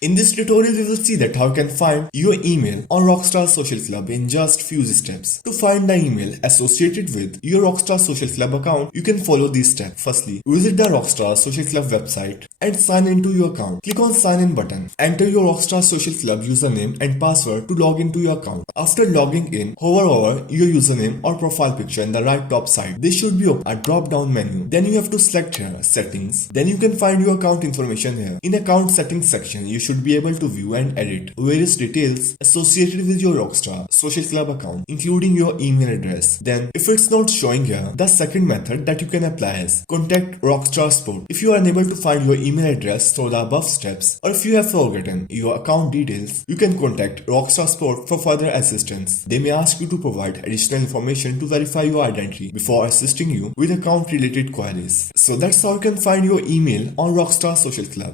In this tutorial, we will see that how you can find your email on Rockstar Social Club in just few steps. To find the email associated with your Rockstar Social Club account, you can follow these steps. Firstly, visit the Rockstar Social Club website and sign into your account. Click on Sign In button. Enter your Rockstar Social Club username and password to log into your account. After logging in, hover over your username or profile picture in the right top side. This should be a drop-down menu. Then you have to select here Settings. Then you can find your account information here. In Account Settings section, you should be able to view and edit various details associated with your Rockstar Social Club account, including your email address. Then, if it's not showing here, the second method that you can apply is contact Rockstar Support. If you are unable to find your email address through the above steps, or if you have forgotten your account details, you can contact Rockstar Support for further assistance. They may ask you to provide additional information to verify your identity before assisting you with account related queries. So that's how you can find your email on Rockstar Social Club.